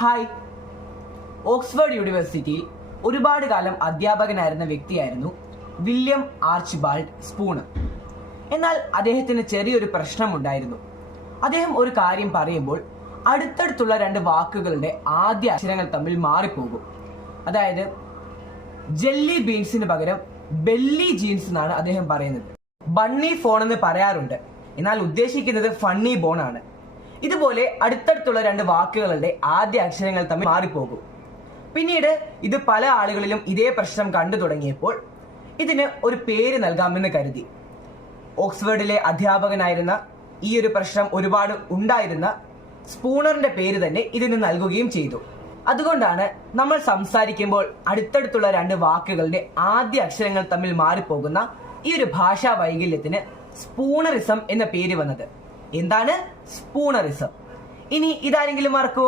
Hi. Oxford യൂണിവേഴ്സിറ്റിയിൽ ഒരുപാട് കാലം അധ്യാപകനായിരുന്ന വ്യക്തിയായിരുന്നു വില്യം ആർച്ചിബാൾഡ് സ്പൂണർ. എന്നാൽ അദ്ദേഹത്തിന് ചെറിയൊരു പ്രശ്നമുണ്ടായിരുന്നു. അദ്ദേഹം ഒരു കാര്യം പറയുമ്പോൾ അടുത്തടുത്തുള്ള രണ്ട് വാക്കുകളുടെ ആദ്യ അക്ഷരങ്ങൾ തമ്മിൽ മാറിപ്പോകും. അതായത് ജെല്ലി ബീൻസിന് പകരം ബെല്ലി ജീൻസ് എന്നാണ് അദ്ദേഹം പറയുന്നത്. ബണ്ണി ഫോൺ എന്ന് പറയാറുണ്ട്, എന്നാൽ ഉദ്ദേശിക്കുന്നത് ഫണ്ണി ബോൺ ആണ്. ഇതുപോലെ അടുത്തടുത്തുള്ള രണ്ട് വാക്കുകളുടെ ആദ്യ അക്ഷരങ്ങൾ തമ്മിൽ മാറിപ്പോകും. പിന്നീട് ഇത് പല ആളുകളിലും ഇതേ പ്രശ്നം കണ്ടു തുടങ്ങിയപ്പോൾ ഇതിന് ഒരു പേര് നൽകാമെന്ന് കരുതി. ഓക്സ്ഫോർഡിലെ അധ്യാപകനായിരുന്ന ഈ ഒരു പ്രശ്നം ഒരുപാട് ഉണ്ടായിരുന്ന സ്പൂണറിന്റെ പേര് തന്നെ ഇതിന് നൽകുകയും ചെയ്തു. അതുകൊണ്ടാണ് നമ്മൾ സംസാരിക്കുമ്പോൾ അടുത്തടുത്തുള്ള രണ്ട് വാക്കുകളുടെ ആദ്യ അക്ഷരങ്ങൾ തമ്മിൽ മാറിപ്പോകുന്ന ഈ ഒരു ഭാഷാ വൈകല്യത്തിന് സ്പൂണറിസം എന്ന പേര് വന്നത്. എന്താണ് സ്പൂണറിസം? ഇനി ഇതാരെങ്കിലും മറക്കുവോ?